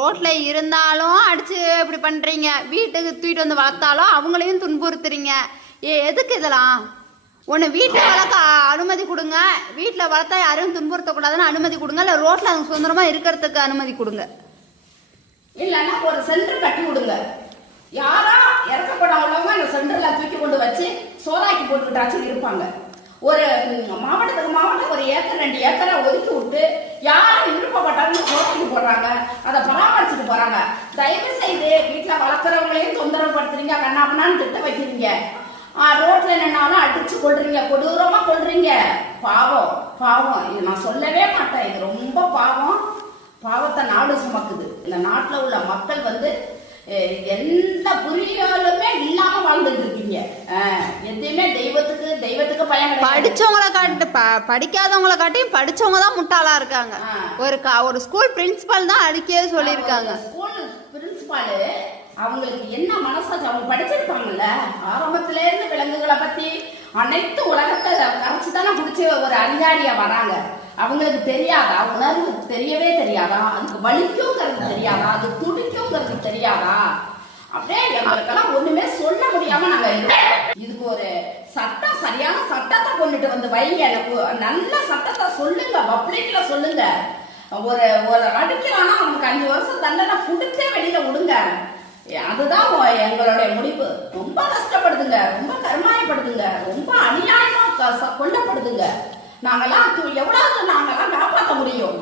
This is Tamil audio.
ரோட்ல இருந்தாலும் அடிச்சு இப்படி பண்றீங்க, வீட்டுக்கு தூக்கிட்டு வந்து வளர்த்தாலும் அவங்களையும் துன்புறுத்துறீங்க. எதுக்கு இதெல்லாம்? ஒன்று வீட்டில் வளர்க்க அனுமதி கொடுங்க, வீட்டில் வளர்த்தா யாரையும் துன்புறுத்தக்கூடாதுன்னு அனுமதி கொடுங்க, இல்லை ரோட்ல அவங்க சுதந்திரமா இருக்கிறதுக்கு அனுமதி கொடுங்க. இல்லைன்னா ஒரு சென்டர் கட்டி விடுங்க. யாரா இறக்கப்பட உள்ளவங்க அந்த சென்டர்ல தூக்கி கொண்டு வச்சு சோறாக்கி போட்டுக்கிட்டாச்சும் இருப்பாங்க. ஒரு மாவட்டத்துக்கு மாவட்டம் ஒரு ஏக்கர் 2 ஏக்கரை ஒதுக்கி விட்டு யாரும் விருப்பப்பட்டாலும் சோறாக்கி போடுறாங்க, அதை பராமரிச்சுட்டு போறாங்க. தயவு செய்து வீட்டுல வளர்க்குறவங்களையும் தொந்தரவு படுத்துறீங்க, கண்ணாப்பண்ணான்னு திட்ட வைக்கிறீங்க. ரோட்ல நின்னாலும் அடிச்சு கொள்றீங்க, கொடூரமா கொள்றீங்க. பாவம் பாவம், இது நான் சொல்லவே மாட்டேன். இது ரொம்ப பாவம். பாவத்தை நாடு சுமக்குது. இந்த நாட்டுல உள்ள மக்கள் எந்த புரியாலுமே இல்லாம வாழ்ந்துட்டு இருக்கீங்க. எதையுமே தெய்வத்துக்கு பயன். படிச்சவங்களை காட்டு படிக்காதவங்களை காட்டியும் படிச்சவங்க தான் முட்டாளா இருக்காங்க. ஒரு ஸ்கூல் பிரின்சிபால் தான் அடிக்கவே சொல்லியிருக்காங்க. ஸ்கூல் பிரின்சிபால் அவங்களுக்கு என்ன மனசாச்சு, அவங்க படிச்சிருப்பாங்கல்ல. ஆரம்பத்தில இருந்து விலங்குகளை பத்தி அனைத்து உலகத்தை கரைச்சுதானே குடிச்சு ஒரு அறிஞாடியா வராங்க. அவங்களுக்கு தெரியாதா? உணர்வு தெரியவே தெரியாதா? அதுக்கு வலிக்குங்கிறது தெரியாதா? அது துடிக்குங்கிறது தெரியாதா? அப்படியே எங்களுக்கெல்லாம் ஒண்ணுமே சொல்ல முடியாம நாங்க இருக்கோம். இதுக்கு ஒரு சட்டம், சரியான சட்டத்தை கொண்டுட்டு வந்து வைங்க. எனக்கு நல்ல சட்டத்தை சொல்லுங்க, பப்ளிக்ல சொல்லுங்க. ஒரு அடிக்கிறானா அவனுக்கு 5 வருஷம் தண்டனை கொடுத்தே வெளியில விடுங்க. அதுதான் எங்களுடைய முடிவு. ரொம்ப கஷ்டப்படுதுங்க, ரொம்ப கருமாயப்படுதுங்க, ரொம்ப அநியாயமா கொல்லப்படுதுங்க. நாங்கெல்லாம் எவ்வளவு நாங்கெல்லாம் காப்பாற்ற முடியும்?